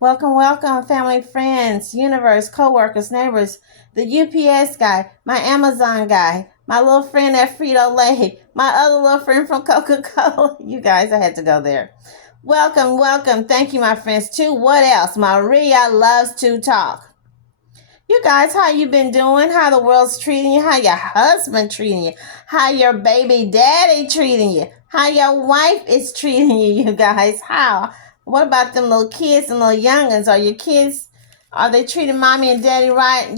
Welcome, welcome, family, friends, universe, co-workers, neighbors, the UPS guy, my Amazon guy, my little friend at Frito-Lay, my other little friend from Coca-Cola. You guys, I had to go there. Welcome, welcome. Thank you, my friends, to What Else? Maria loves to talk. You guys, how you been doing? How the world's treating you? How your husband treating you? How your baby daddy treating you? How your wife is treating you, you guys? How? What about them little kids and little youngins? Are your kids, are they treating mommy and daddy right?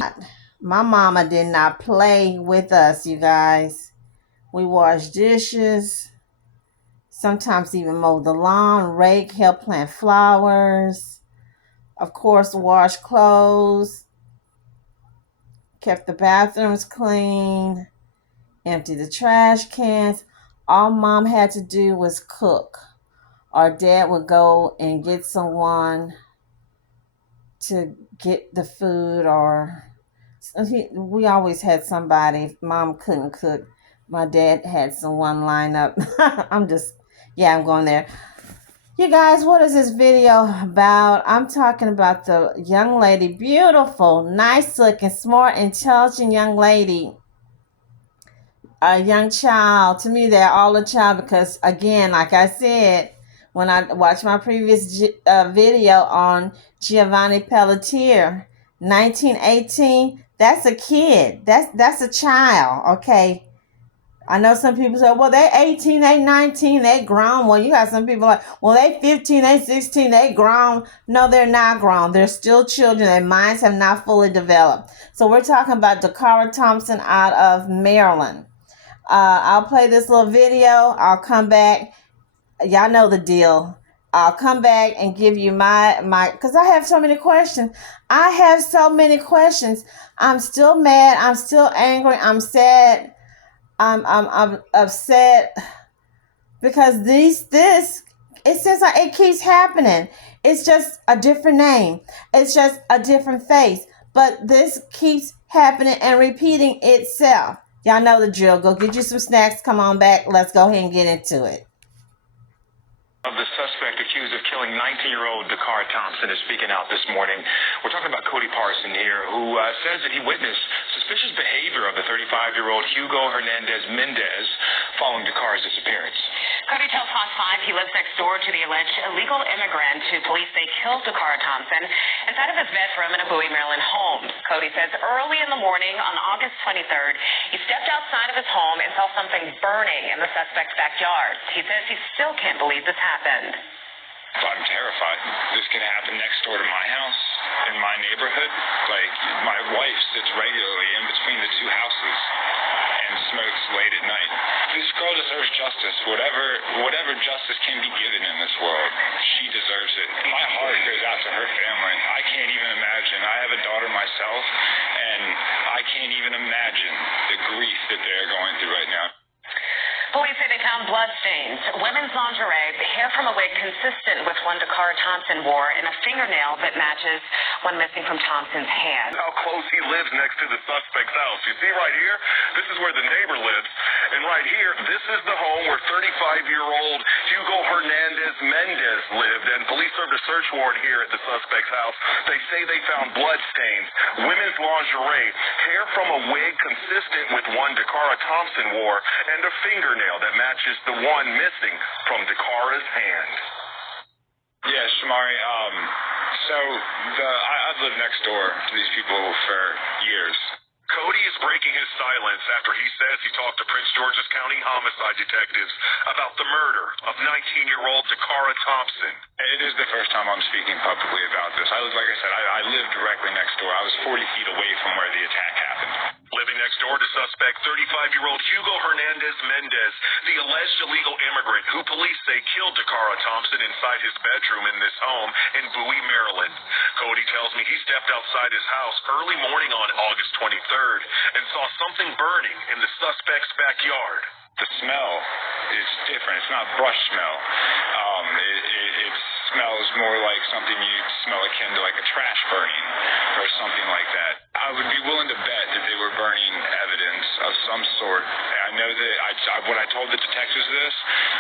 My mama did not play with us, you guys. We wash dishes, sometimes even mow the lawn, rake, help plant flowers, of course, wash clothes, kept the bathrooms clean, empty the trash cans. All mom had to do was cook. Our dad would go and get someone to get the food, or we always had somebody. If mom couldn't cook, my dad had someone line up. I'm going there. You guys, what is this video about? I'm talking about the young lady, beautiful, nice looking, smart, intelligent young lady, a young child. To me, they're all a child because, again, like I said, when I watched my previous video on Giovanni Pelletier, 1918, that's a kid. That's a child, okay? I know some people say, well, they 18, they 19, they grown. Well, you got some people like, well, they 15, they 16, they grown. No, they're not grown. They're still children. Their minds have not fully developed. So we're talking about Dacara Thompson out of Maryland. I'll play this little video. I'll come back. Y'all know the deal. I'll come back and give you my because I have so many questions. I have so many questions. I'm still mad. I'm still angry. I'm sad. I'm upset because it seems like it keeps happening. It's just a different name. It's just a different face. But this keeps happening and repeating itself. Y'all know the drill. Go get you some snacks. Come on back. Let's go ahead and get into it. Of the suspect accused of killing 19-year-old Dacara Thompson is speaking out this morning. We're talking about Cody Parson here, who says that he witnessed suspicious behavior of the 35-year-old Hugo Mendez following Dacara's disappearance. Cody tells Fox 5 he lives next door to the alleged illegal immigrant who police say killed Dacara Thompson inside of his bedroom in a Bowie, Maryland home. Cody says early in the morning on August 23rd, he stepped outside of his home and saw something burning in the suspect's backyard. He says he still can't believe this happened. I'm terrified. This can happen next door to my house, in my neighborhood. Like, my wife sits regularly in between the two houses and smokes late at night. This girl deserves justice. Whatever justice can be given in this world, she deserves it. My heart goes out to her family. I can't even imagine. I have a daughter myself, and I can't even imagine the grief that they're going through right now. Police say they found bloodstains, women's lingerie, hair from a wig consistent with one Dacara Thompson wore, and a fingernail that matches one missing from Thompson's hand. How close he lives next to the suspect's house. You see right here, this is where the neighbor lives. And right here, this is the home where 35-year-old Hugo Mendez lived. And police served a search warrant here at the suspect's house. They say they found bloodstains, women's lingerie, hair from a wig consistent with one Dacara Thompson wore, and a fingernail that matches the one missing from Dacara's hand. Yeah, Shamari, I've lived next door to these people for years. Cody is breaking his silence after he says he talked to Prince George's County homicide detectives about the murder of 19-year-old Dacara Thompson. It is the first time I'm speaking publicly about this. Like I said, I live directly next door. I was 40 feet away from where the attack happened. Living next door to suspect 35-year-old Hugo Mendez, the alleged illegal immigrant who police say killed Dacara Thompson inside his bedroom in this home in Bowie, Maryland. Cody tells me he stepped outside his house early morning on August 23rd and saw something burning in the suspect's backyard. The smell is different. It's not brush smell. It smells more like something you'd smell akin to like a trash burning or something like that. I would be willing to bet that they were burning evidence of some sort. I know that when I told the detectives this,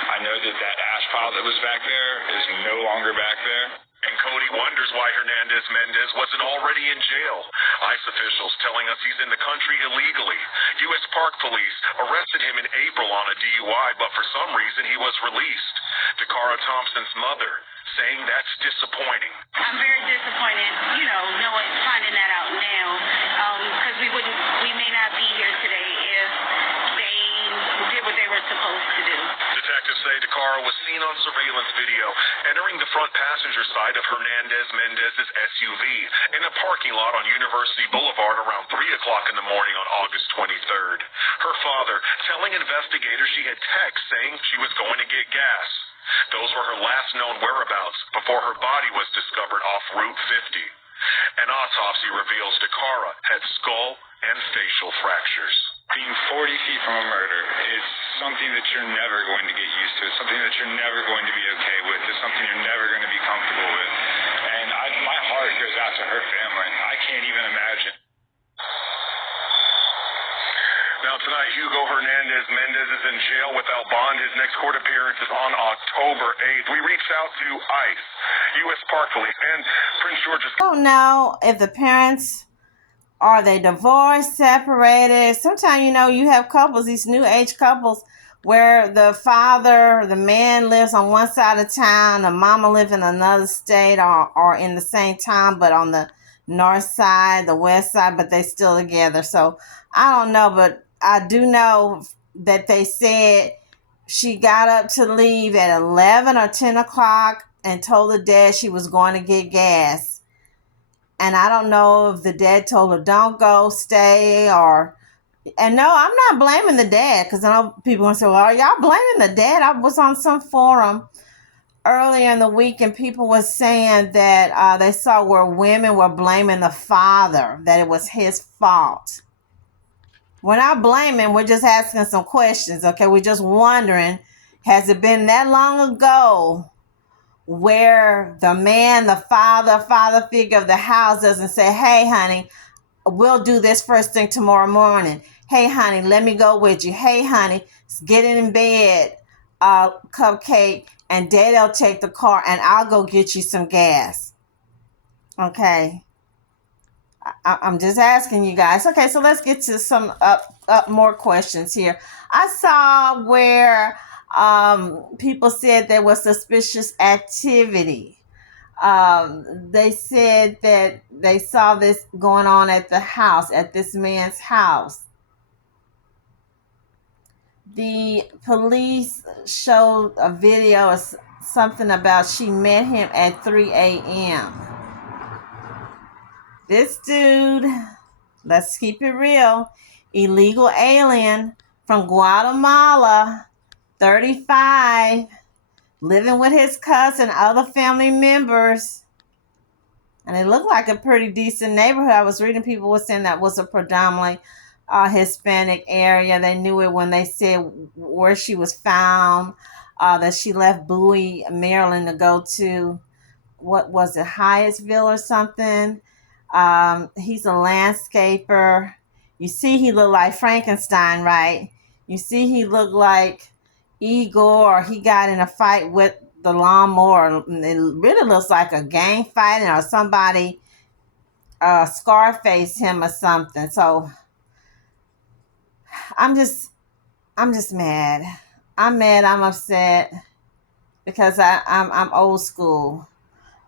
I know that ash pile that was back there is no longer back there. And Cody wonders why Hernandez Mendez wasn't already in jail. ICE officials telling us he's in the country illegally. U.S. Park Police arrested him in April on a DUI, but for some reason he was released. Dacara Thompson's mother saying that's disappointing. I'm very disappointed, finding that out now, because we may not be here today if they did what they were supposed to do. Detectives say Dacara was seen on surveillance video entering the front passenger side of Hernandez Mendez's SUV in a parking lot on University Boulevard around 3 o'clock in the morning on August 23rd. Her father telling investigators she had texts saying she was going to get gas. Those were her last known whereabouts before her body was discovered off Route 50. An autopsy reveals Dacara had skull and facial fractures. Being 40 feet from a murder is something that you're never going to get used to. It's something that you're never going to be okay with. It's something you're never going to be comfortable with. And my heart goes out to her family. I can't even imagine. Now tonight, Hugo Hernandez Mendez is in jail without bond. His next court appearance is on October 8th. We reached out to ICE, U.S. Park Police, and Prince George's... I don't know if the parents, are they divorced, separated? Sometimes, you have couples, these new age couples, where the father, the man lives on one side of town, the mama lives in another state or in the same town, but on the north side, the west side, but they still together. So I don't know, but I do know that they said she got up to leave at 11 or 10 o'clock and told the dad she was going to get gas. And I don't know if the dad told her, don't go, stay, and no, I'm not blaming the dad, because I know people are going to say, well, are y'all blaming the dad? I was on some forum earlier in the week, and people were saying that they saw where women were blaming the father, that it was his fault. We're not blaming, we're just asking some questions, okay? We're just wondering, has it been that long ago where the man, the father figure of the house doesn't say, hey, honey, we'll do this first thing tomorrow morning. Hey, honey, let me go with you. Hey, honey, get in bed, Cupcake, and Daddy'll take the car, and I'll go get you some gas. Okay. I'm just asking you guys. Okay, so let's get to some up more questions here. I saw where people said there was suspicious activity. They said that they saw this going on at the house, at this man's house. The police showed a video of something about she met him at 3 a.m. This dude, let's keep it real, illegal alien from Guatemala, 35, living with his cousin, other family members. And it looked like a pretty decent neighborhood. I was reading people were saying that was a predominantly Hispanic area. They knew it when they said where she was found, that she left Bowie, Maryland to go to, what was it, Hyattsville or something. He's a landscaper. You see he looked like Frankenstein, right? You see he looked like Igor. He got in a fight with the lawnmower. It really looks like a gang fighting or somebody Scarface him or something. So I'm just mad. I'm mad. I'm upset because I'm old school.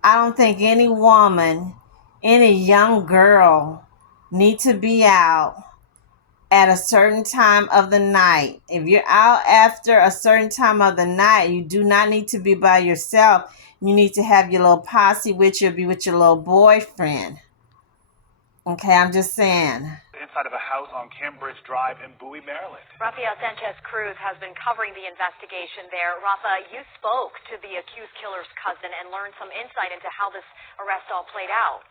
I don't think any woman, any young girl need to be out at a certain time of the night. If you're out after a certain time of the night, you do not need to be by yourself. You need to have your little posse with you, be with your little boyfriend. Okay, I'm just saying. Inside of a house on Cambridge Drive in Bowie, Maryland. Rafael Sanchez Cruz has been covering the investigation there. Rafa, you spoke to the accused killer's cousin and learned some insight into how this arrest all played out.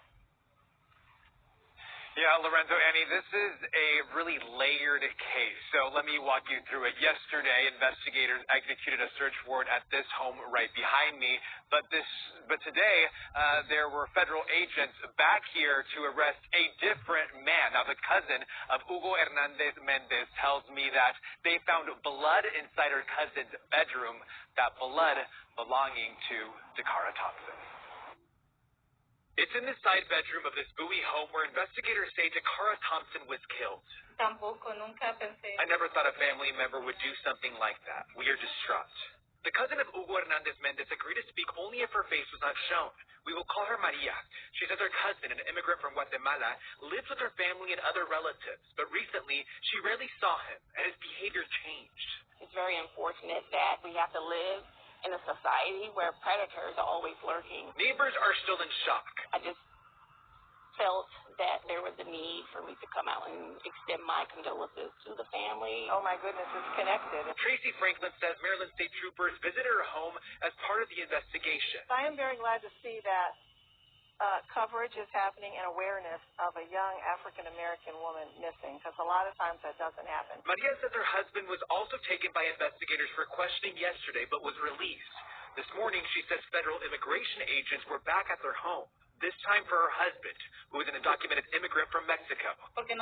Yeah, Lorenzo, Annie, this is a really layered case. So let me walk you through it. Yesterday, investigators executed a search warrant at this home right behind me. But today, there were federal agents back here to arrest a different man. Now, the cousin of Hugo Hernandez Mendez tells me that they found blood inside her cousin's bedroom, that blood belonging to Dacara Thompson. It's in the side bedroom of this Bowie home where investigators say Dacara Thompson was killed. I never thought a family member would do something like that. We are distraught. The cousin of Hugo Mendez agreed to speak only if her face was not shown. We will call her Maria. She says her cousin, an immigrant from Guatemala, lives with her family and other relatives, but recently she rarely saw him, and his behavior changed. It's very unfortunate that we have to live in a society where predators are always lurking. Neighbors are still in shock. I just felt that there was a need for me to come out and extend my condolences to the family. Oh my goodness, it's connected. Tracy Franklin says Maryland State Troopers visited her home as part of the investigation. I am very glad to see that coverage is happening and awareness of a young African-American woman missing, because a lot of times that doesn't happen. Maria says her husband was also taken by investigators for questioning yesterday, but was released. This morning, she says federal immigration agents were back at their home, this time for her husband, who is an undocumented immigrant from Mexico. They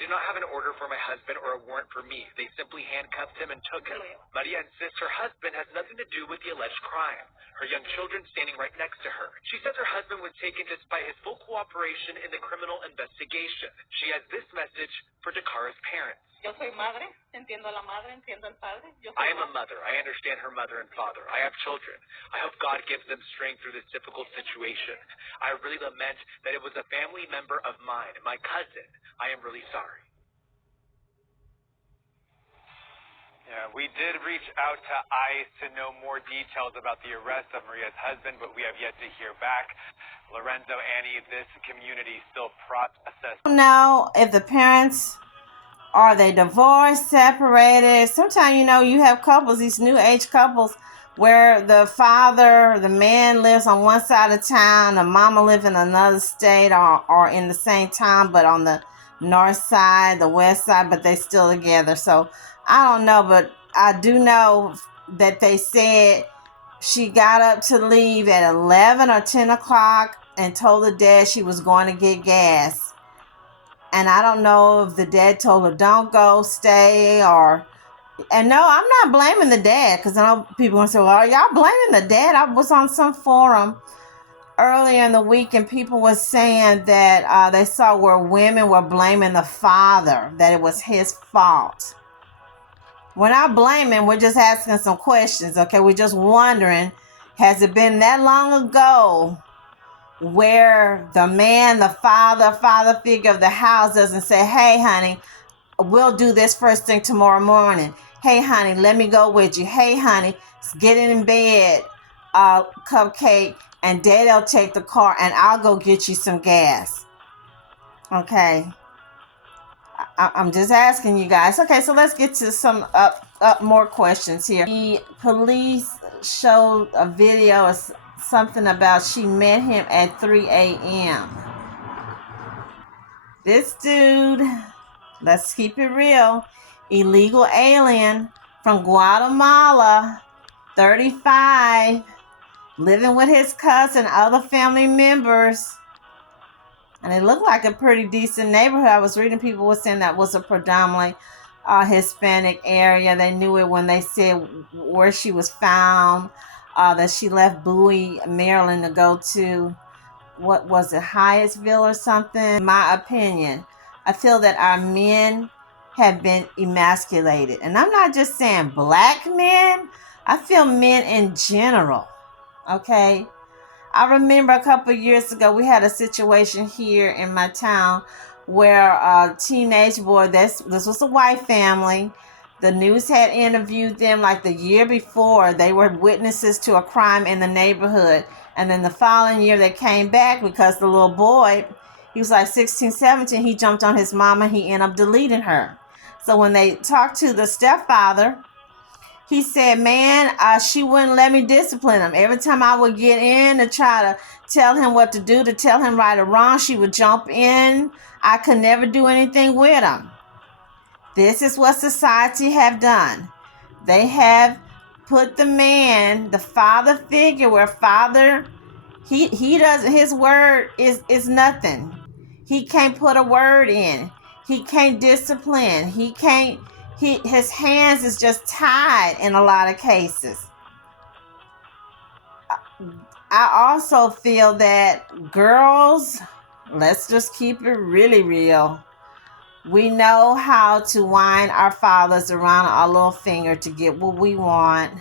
did not have an order for my husband or a warrant for me. They simply handcuffed him and took him. Maria insists her husband has nothing to do with the alleged crime. Her young children standing right next to her. She says her husband was taken despite his full cooperation in the criminal investigation. She has this message for Dacara's parents. Yo soy madre, entiendo a la madre, entiendo al padre. I am a mother. I understand her mother and father. I have children. I hope God gives them strength through this difficult situation. I really lament that it was a family member of mine, my cousin. I am really sorry. Yeah, we did reach out to ICE to know more details about the arrest of Maria's husband, but we have yet to hear back. Lorenzo, Annie, this community still processes. I don't know if the parents, are they divorced, separated? Sometimes, you have couples, these new age couples, where the father, the man lives on one side of town, the mama lives in another state or in the same town, but on the north side, the west side, but they still together. So I don't know, but I do know that they said she got up to leave at 11 or 10 o'clock and told the dad she was going to get gas. And I don't know if the dad told her, don't go, stay, and no, I'm not blaming the dad, because I know people want to say, well, are y'all blaming the dad? I was on some forum earlier in the week, and people were saying that they saw where women were blaming the father, that it was his fault. We're not blaming, we're just asking some questions, okay? We're just wondering, has it been that long ago where the man, the father figure of the house doesn't say, hey, honey, we'll do this first thing tomorrow morning. Hey, honey, let me go with you. Hey, honey, get in bed, Cupcake, and Daddy'll take the car, and I'll go get you some gas. Okay. I'm just asking you guys. Okay, so let's get to some more questions here. The police showed a video of something about she met him at 3 a.m. This dude, let's keep it real, illegal alien from Guatemala, 35, living with his cousin, other family members. And it looked like a pretty decent neighborhood. I was reading people were saying that was a predominantly Hispanic area. They knew it when they said where she was found, that she left Bowie, Maryland to go to, what was it, Hyattsville or something? In my opinion, I feel that our men have been emasculated. And I'm not just saying black men. I feel men in general, okay? I remember a couple of years ago, we had a situation here in my town where a teenage boy, this was a white family. The news had interviewed them like the year before. They were witnesses to a crime in the neighborhood. And then the following year they came back because the little boy, he was like 16, 17. He jumped on his mama. He ended up deleting her. So when they talked to the stepfather, he said, man, she wouldn't let me discipline him. Every time I would get in to try to tell him what to do, to tell him right or wrong, she would jump in. I could never do anything with him. This is what society have done. They have put the man, the father figure, where father, he doesn't, his word is nothing. He can't put a word in. He can't discipline. He can't. His hands is just tied in a lot of cases. I also feel that girls, let's just keep it really real. We know how to wind our fathers around our little finger to get what we want.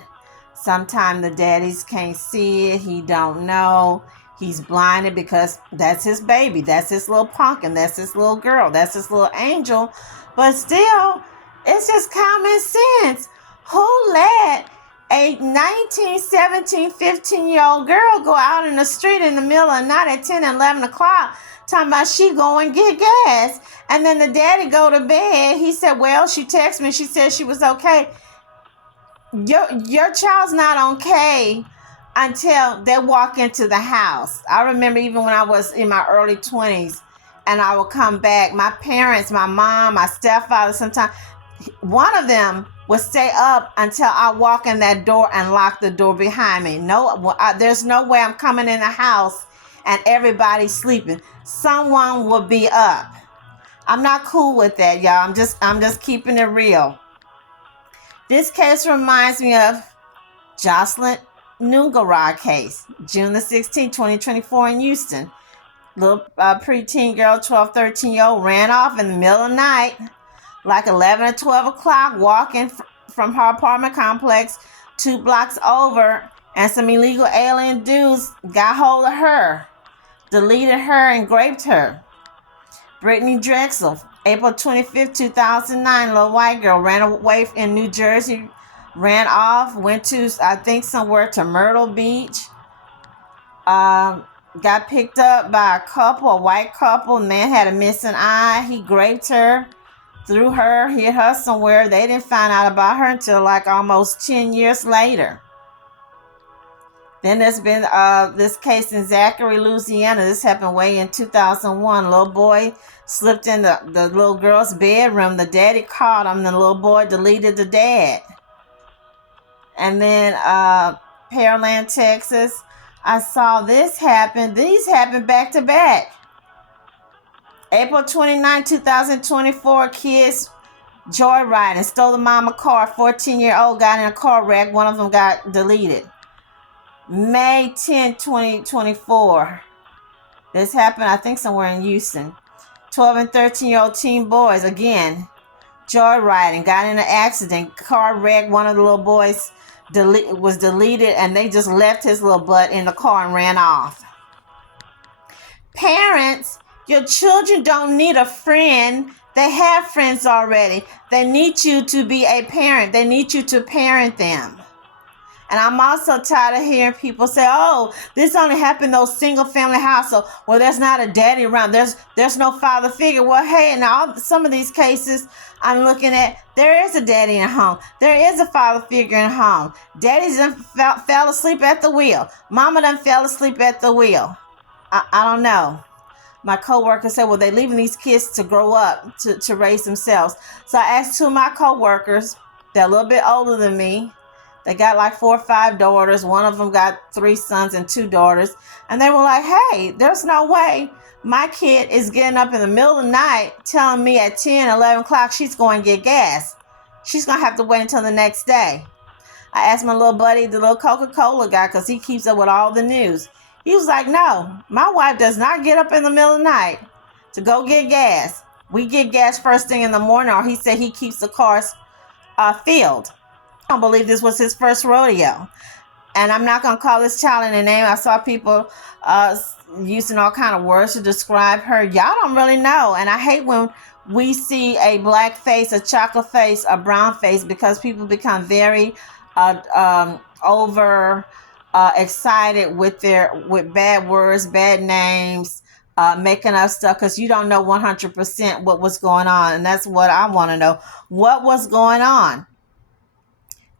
Sometimes the daddies can't see it. He don't know. He's blinded because that's his baby. That's his little pumpkin. That's his little girl. That's his little angel. But still, it's just common sense. Who let a 19, 17, 15-year-old girl go out in the street in the middle of the night at 10, 11 o'clock talking about she go and get gas? And then the daddy go to bed. He said, well, she texted me. She said she was okay. Your child's not okay until they walk into the house. I remember even when I was in my early 20s and I would come back, my parents, my mom, my stepfather, sometimes one of them would stay up until I walk in that door and lock the door behind me. No, there's no way I'm coming in the house and everybody's sleeping. Someone will be up. I'm not cool with that, y'all. I'm just keeping it real. This case reminds me of Jocelyn Nungaraj case, June the 16th, 2024 in Houston. Little preteen girl, 12, 13-year-old, ran off in the middle of the night, like 11 or 12 o'clock, walking from her apartment complex 2 blocks over, and some illegal alien dudes got hold of her, deleted her, and raped her. Brittany Drexel, April 25th, 2009, little white girl, ran away in New Jersey, ran off, went to, I think, somewhere to Myrtle Beach, got picked up by a white couple. The man had a missing eye. He raped her, threw her, hit her somewhere. They didn't find out about her until like almost 10 years later. Then there's been this case in Zachary, Louisiana. This happened way in 2001. Little boy slipped in the little girl's bedroom. The daddy caught him. The little boy deleted the dad. And then Pearland, Texas, I saw this happen. These happened back to back. April 29, 2024, kids joyriding, stole the mama car. 14-year-old got in a car wreck. One of them got deleted. May 10, 2024. This happened, I think, somewhere in Houston. 12 and 13-year-old teen boys, again, joyriding, got in an accident, car wreck. One of the little boys was deleted, and they just left his little butt in the car and ran off. Parents, your children don't need a friend. They have friends already. They need you to be a parent. They need you to parent them. And I'm also tired of hearing people say, oh, this only happened in those single family households. Well, there's not a daddy around. There's no father figure. Well, hey, in some of these cases I'm looking at, there is a daddy in home. There is a father figure in home. Daddy's done fell asleep at the wheel. Mama done fell asleep at the wheel. I don't know. My coworker said, well, they're leaving these kids to grow up, to raise themselves. So I asked 2 of my coworkers, they're a little bit older than me. They got like 4 or 5 daughters. One of them got 3 sons and 2 daughters. And they were like, hey, there's no way my kid is getting up in the middle of the night telling me at 10, 11 o'clock she's going to get gas. She's going to have to wait until the next day. I asked my little buddy, the little Coca-Cola guy, because he keeps up with all the news. He was like, no, my wife does not get up in the middle of the night to go get gas. We get gas first thing in the morning, or he said he keeps the cars filled. I don't believe this was his first rodeo. And I'm not going to call this child any name. I saw people using all kind of words to describe her. Y'all don't really know. And I hate when we see a black face, a chocolate face, a brown face, because people become very over excited with bad words, bad names, making up stuff, because you don't know 100% what was going on. And that's what I want to know. What was going on?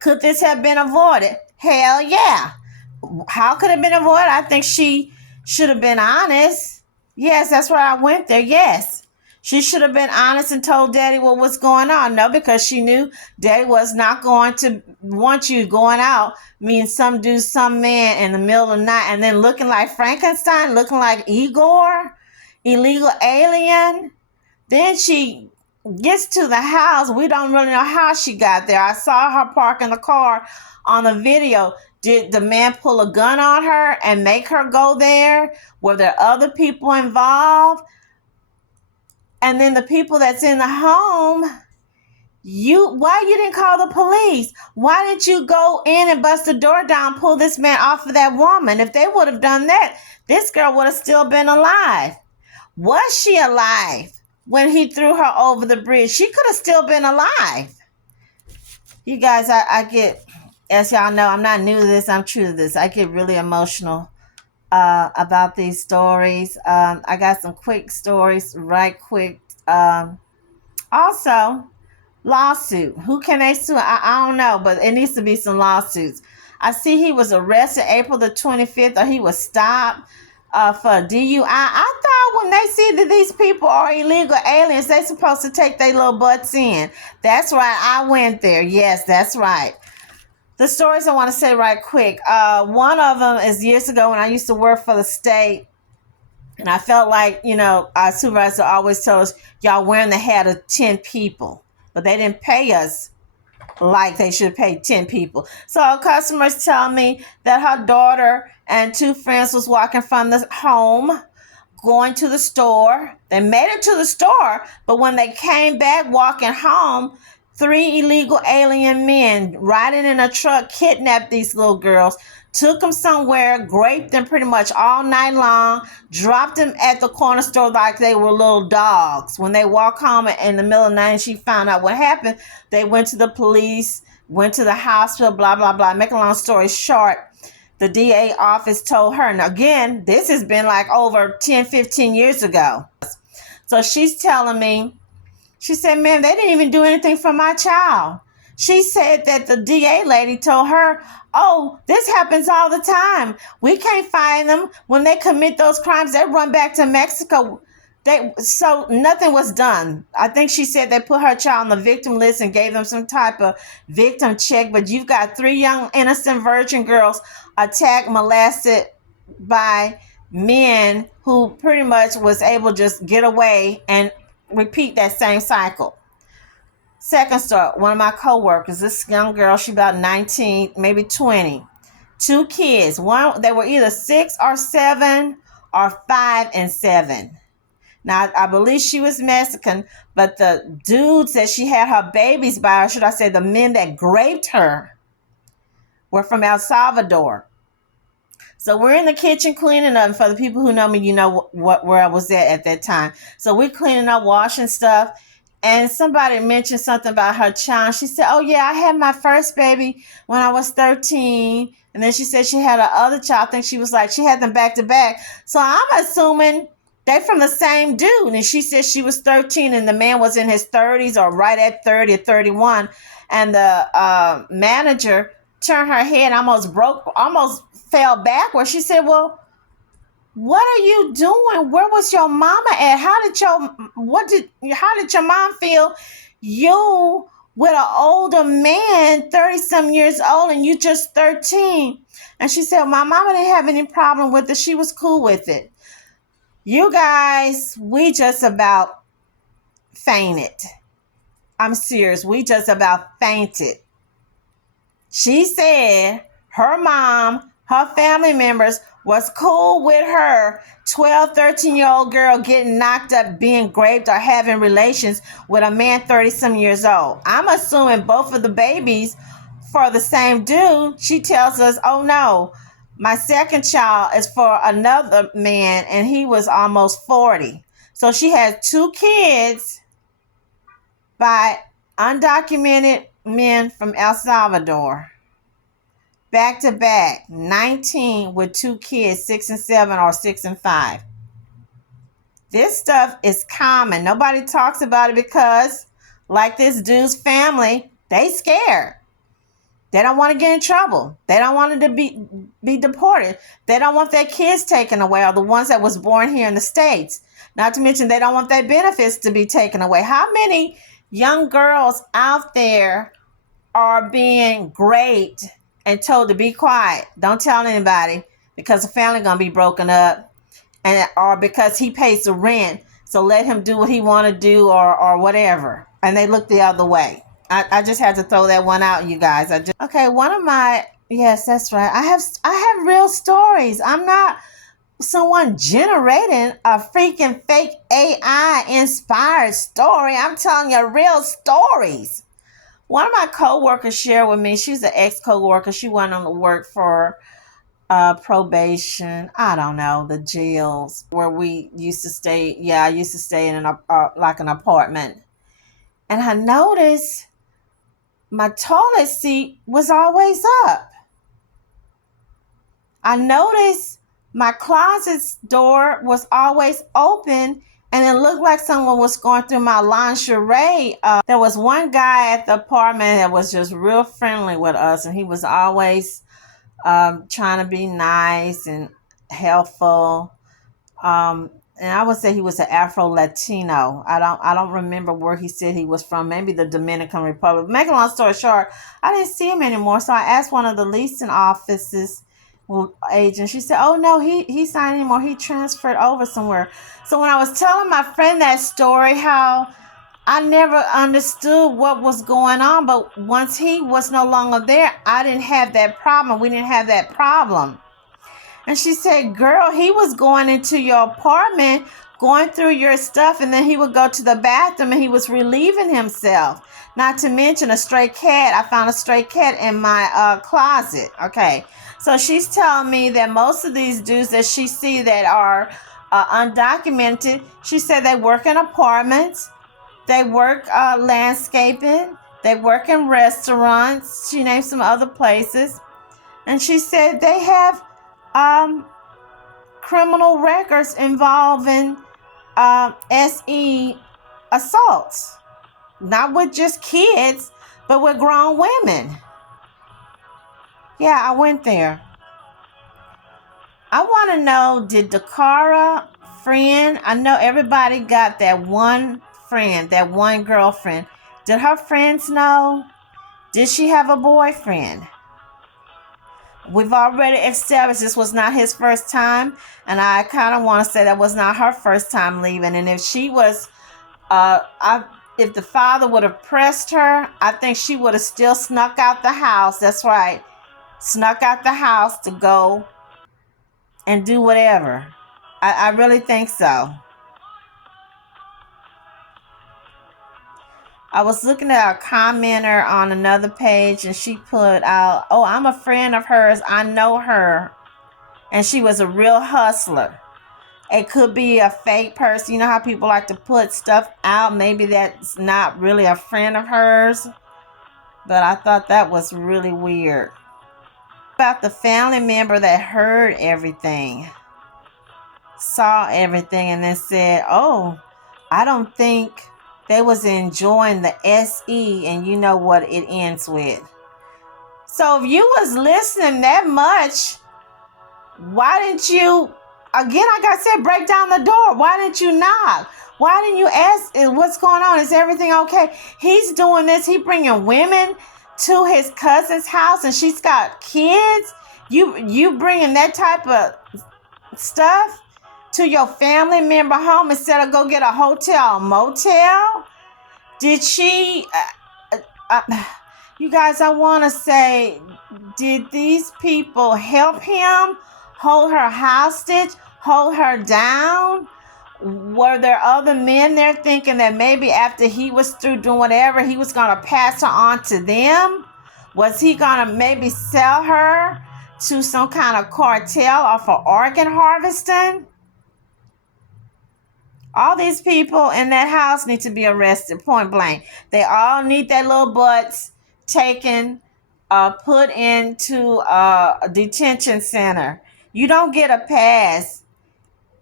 Could this have been avoided? Hell yeah. How could it have been avoided? I think she should have been honest. Yes, that's why I went there. Yes. She should have been honest and told Daddy what was going on. No, because she knew Daddy was not going to want you going out, meaning some dude, some man in the middle of the night, and then looking like Frankenstein, looking like Igor, illegal alien. Then she gets to the house. We don't really know how she got there. I saw her parking the car on the video. Did the man pull a gun on her and make her go there? Were there other people involved? And then the people that's in the home, why you didn't call the police? Why didn't you go in and bust the door down, pull this man off of that woman? If they would have done that, this girl would have still been alive. Was she alive when he threw her over the bridge? She could have still been alive. You guys, I get, as y'all know, I'm not new to this, I'm true to this. I get really emotional about these stories. I got some quick stories, right quick. Also, lawsuit. Who can they sue? I don't know, but it needs to be some lawsuits. I see he was arrested April the 25th, or he was stopped for DUI. I thought when they see that these people are illegal aliens, they're supposed to take their little butts in. That's right. I went there. Yes, that's right. The stories I want to say right quick. One of them is years ago when I used to work for the state. And I felt like, our supervisor always told us, y'all wearing the hat of 10 people. But they didn't pay us like they should pay 10 people. So customers tell me that her daughter and 2 friends was walking from the home, going to the store. They made it to the store, but when they came back walking home, 3 illegal alien men riding in a truck kidnapped these little girls, took them somewhere, raped them pretty much all night long, dropped them at the corner store like they were little dogs. When they walked home in the middle of the night and she found out what happened, they went to the police, went to the hospital, blah, blah, blah. Make a long story short, the DA office told her, now again, this has been like over 10, 15 years ago. So she's telling me, she said, ma'am, they didn't even do anything for my child. She said that the DA lady told her, oh, this happens all the time. We can't find them. When they commit those crimes, they run back to Mexico. So nothing was done. I think she said they put her child on the victim list and gave them some type of victim check. But you've got 3 young innocent virgin girls attacked, molested by men who pretty much was able to just get away and repeat that same cycle. Second story, one of my coworkers, this young girl, she about 19, maybe 20. 2 kids. One, they were either 6 or 7 or 5 and 7. Now, I believe she was Mexican, but the dudes that she had her babies by, or should I say the men that raped her, were from El Salvador. So we're in the kitchen cleaning up. For the people who know me, you know where I was at that time. So we're cleaning up, washing stuff. And somebody mentioned something about her child. She said, oh, yeah, I had my first baby when I was 13. And then she said she had another child. I think she was like, she had them back to back. So I'm assuming they're from the same dude. And she said she was 13 and the man was in his 30s or right at 30 or 31. And the manager turned her head, almost fell backward. She said, well, what are you doing? Where was your mama at? How did your mom feel you with an older man, 30-some years old, and you just 13? And she said, my mama didn't have any problem with it. She was cool with it. You guys, we just about fainted. I'm serious. We just about fainted. She said her mom, her family members was cool with her 12, 13-year-old girl getting knocked up, being raped, or having relations with a man 30-some years old. I'm assuming both of the babies for the same dude. She tells us, oh no, my second child is for another man and he was almost 40. So she has 2 kids by undocumented men from El Salvador. Back to back, 19 with 2 kids, 6 and 7 or 6 and 5. This stuff is common. Nobody talks about it because, like this dude's family, they scared. They don't want to get in trouble. They don't want to be deported. They don't want their kids taken away, or the ones that was born here in the States. Not to mention they don't want their benefits to be taken away. How many young girls out there are being raped and told to be quiet, don't tell anybody, because the family gonna be broken up, or because he pays the rent, so let him do what he want to do, or whatever, and they look the other way. I just had to throw that one out, you guys. Okay, one of my Yes, that's right. I have real stories. I'm not someone generating a freaking fake AI inspired story. I'm telling you real stories. One of my coworkers shared with me. She's an ex coworker. She went on to work for probation. I don't know, the jails where we used to stay. Yeah, I used to stay in like an apartment, and I noticed my toilet seat was always up. I noticed my closet's door was always open, and it looked like someone was going through my lingerie. There was one guy at the apartment that was just real friendly with us, and he was always trying to be nice and helpful. And I would say he was an Afro Latino. I don't remember where he said he was from. Maybe the Dominican Republic. Make a long story short, I didn't see him anymore. So I asked one of the leasing offices agent. She said, "Oh no, he's not anymore. He transferred over somewhere." So when I was telling my friend that story, how I never understood what was going on, but once he was no longer there, I didn't have that problem. We didn't have that problem. And she said, "Girl, he was going into your apartment, going through your stuff, and then he would go to the bathroom and he was relieving himself. Not to mention a stray cat. I found a stray cat in my closet." Okay. So she's telling me that most of these dudes that she see that are undocumented, she said they work in apartments, they work landscaping, they work in restaurants. She named some other places. And she said they have criminal records involving SE assaults. Not with just kids, but with grown women. Yeah, I went there. I want to know, did Dacara friend, I know everybody got that one friend, that one girlfriend. Did her friends know? Did she have a boyfriend? We've already established this was not his first time, and I kind of want to say that was not her first time leaving. And if she was, if the father would have pressed her, I think she would have still snuck out the house. That's right, snuck out the house to go and do whatever. I really think so. I was looking at a commenter on another page, and she put out, "Oh, I'm a friend of hers. I know her. And she was a real hustler." It could be a fake person. You know how people like to put stuff out? Maybe that's not really a friend of hers. But I thought that was really weird. About the family member that heard everything, saw everything, and then said, "Oh, I don't think they was enjoying the SE," and you know what it ends with. So if you was listening that much, why didn't you, again, like I said, break down the door? Why didn't you knock? Why didn't you ask, what's going on? Is everything okay? He's doing this. He bringing women to his cousin's house, and she's got kids. You bringing that type of stuff to your family member home instead of go get a hotel or motel? Did she, you guys, I want to say, did these people help him, hold her hostage, hold her down? Were there other men there thinking that maybe after he was through doing whatever, he was going to pass her on to them? Was he going to maybe sell her to some kind of cartel or for organ harvesting? All these people in that house need to be arrested, point blank. They all need their little butts taken, put into a detention center. You don't get a pass.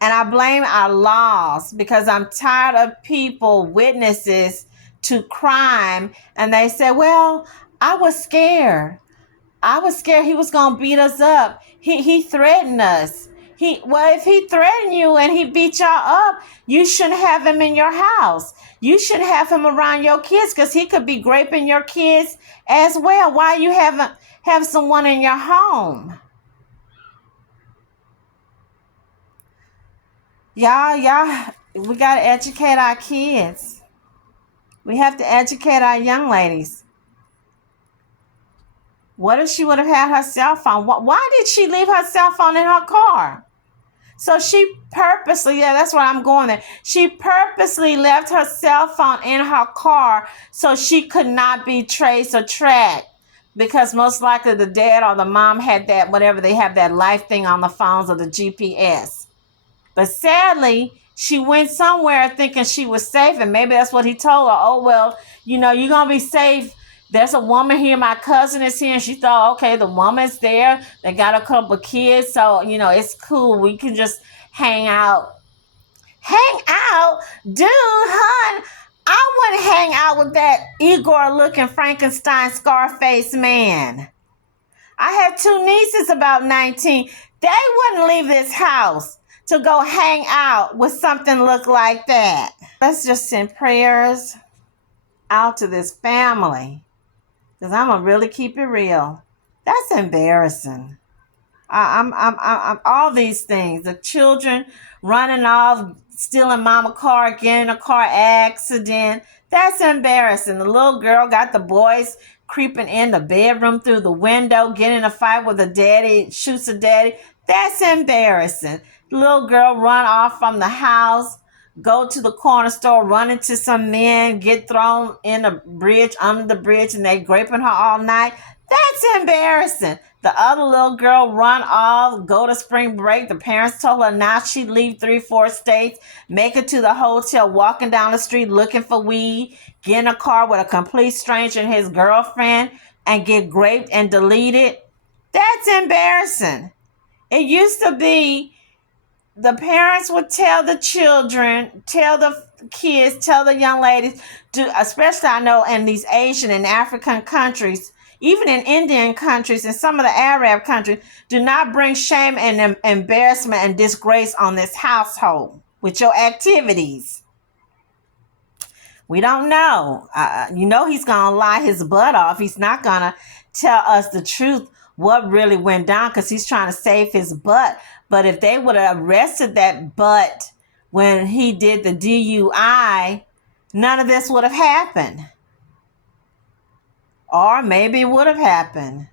And I blame our laws because I'm tired of people, witnesses to crime, and they say, "Well, I was scared. I was scared he was going to beat us up. He threatened us." If he threatened you and he beat y'all up, you shouldn't have him in your house. You shouldn't have him around your kids because he could be raping your kids as well. Why you have someone in your home? Y'all, we got to educate our kids. We have to educate our young ladies. What if she would have had her cell phone? Why did she leave her cell phone in her car? So she purposely, yeah, that's where I'm going there. She purposely left her cell phone in her car so she could not be traced or tracked. Because most likely the dad or the mom had that, whatever, they have that life thing on the phones or the GPS. But sadly, she went somewhere thinking she was safe, and maybe that's what he told her. Oh, well, you're going to be safe. There's a woman here. My cousin is here. And she thought, okay, the woman's there. They got a couple of kids. So, it's cool. We can just hang out. Hang out? Dude, hon, I wouldn't hang out with that Igor-looking Frankenstein Scarface man. I have 2 nieces about 19. They wouldn't leave this house to go hang out with something look like that. Let's just send prayers out to this family, because I'm gonna really keep it real. That's embarrassing. I'm all these things. The children running off, stealing mama car, getting a car accident. That's embarrassing. The little girl got the boys creeping in the bedroom through the window, getting in a fight with a daddy, shoots a daddy. That's embarrassing. The little girl run off from the house, go to the corner store, run into some men, get thrown in the bridge, under the bridge, and they graping her all night. That's embarrassing. The other little girl run off, go to spring break. The parents told her now she'd leave 3-4 states, make it to the hotel, walking down the street looking for weed, get in a car with a complete stranger and his girlfriend, and get raped and deleted. That's embarrassing. It used to be the parents would tell the children, tell the kids, tell the young ladies, especially I know in these Asian and African countries, even in Indian countries and some of the Arab countries, do not bring shame and embarrassment and disgrace on this household with your activities. We don't know. He's going to lie his butt off. He's not going to tell us the truth, what really went down, because he's trying to save his butt. But if they would have arrested that butt when he did the DUI, none of this would have happened. Or maybe it would have happened.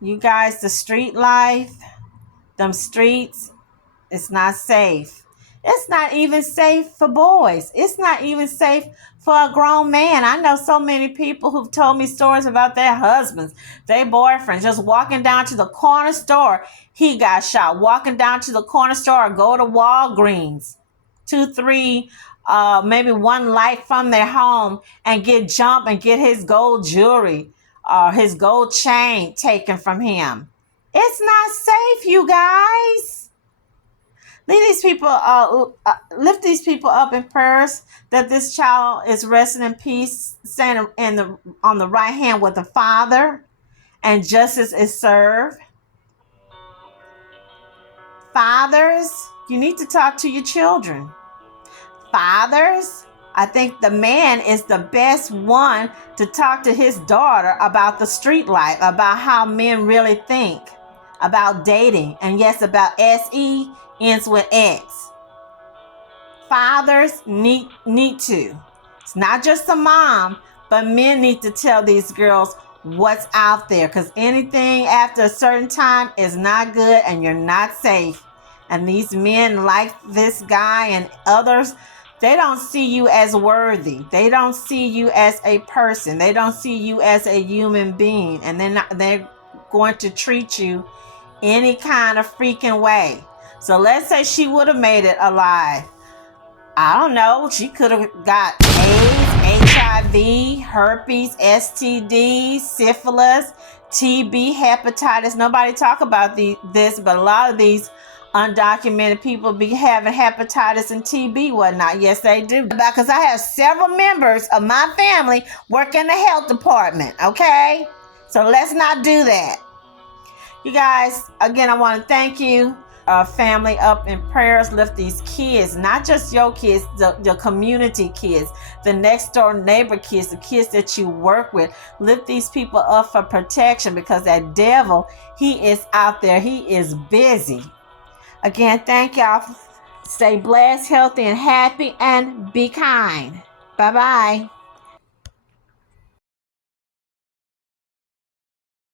You guys, the street life, them streets, it's not safe. It's not even safe for boys. It's not even safe for a grown man. I know so many people who've told me stories about their husbands, their boyfriends, just walking down to the corner store. He got shot. Walking down to the corner store or go to Walgreens, 2-3 maybe one light from their home, and get jumped and get his gold jewelry or his gold chain taken from him. It's not safe, you guys. Lift these people up in prayers that this child is resting in peace, standing on the right hand with the Father, and justice is served. Fathers, you need to talk to your children. Fathers, I think the man is the best one to talk to his daughter about the street life, about how men really think, about dating, and yes, about SE ends with X. Fathers need to. It's not just the mom, but men need to tell these girls what's out there, because anything after a certain time is not good and you're not safe. And these men like this guy and others, they don't see you as worthy. They don't see you as a person. They don't see you as a human being. And they're going to treat you any kind of freaking way. So let's say she would have made it alive. I don't know. She could have got AIDS, HIV, herpes, STD, syphilis, TB, hepatitis. Nobody talk about this, but a lot of these undocumented people be having hepatitis and TB, whatnot. Yes, they do. Because I have several members of my family work in the health department, okay? So let's not do that. You guys, again, I want to thank you. Family up in prayers. Lift these kids, not just your kids, the community kids, the next door neighbor kids, the kids that you work with. Lift these people up for protection, because that devil, he is out there. He is busy. Again, thank y'all. Stay blessed, healthy, and happy, and be kind. Bye-bye.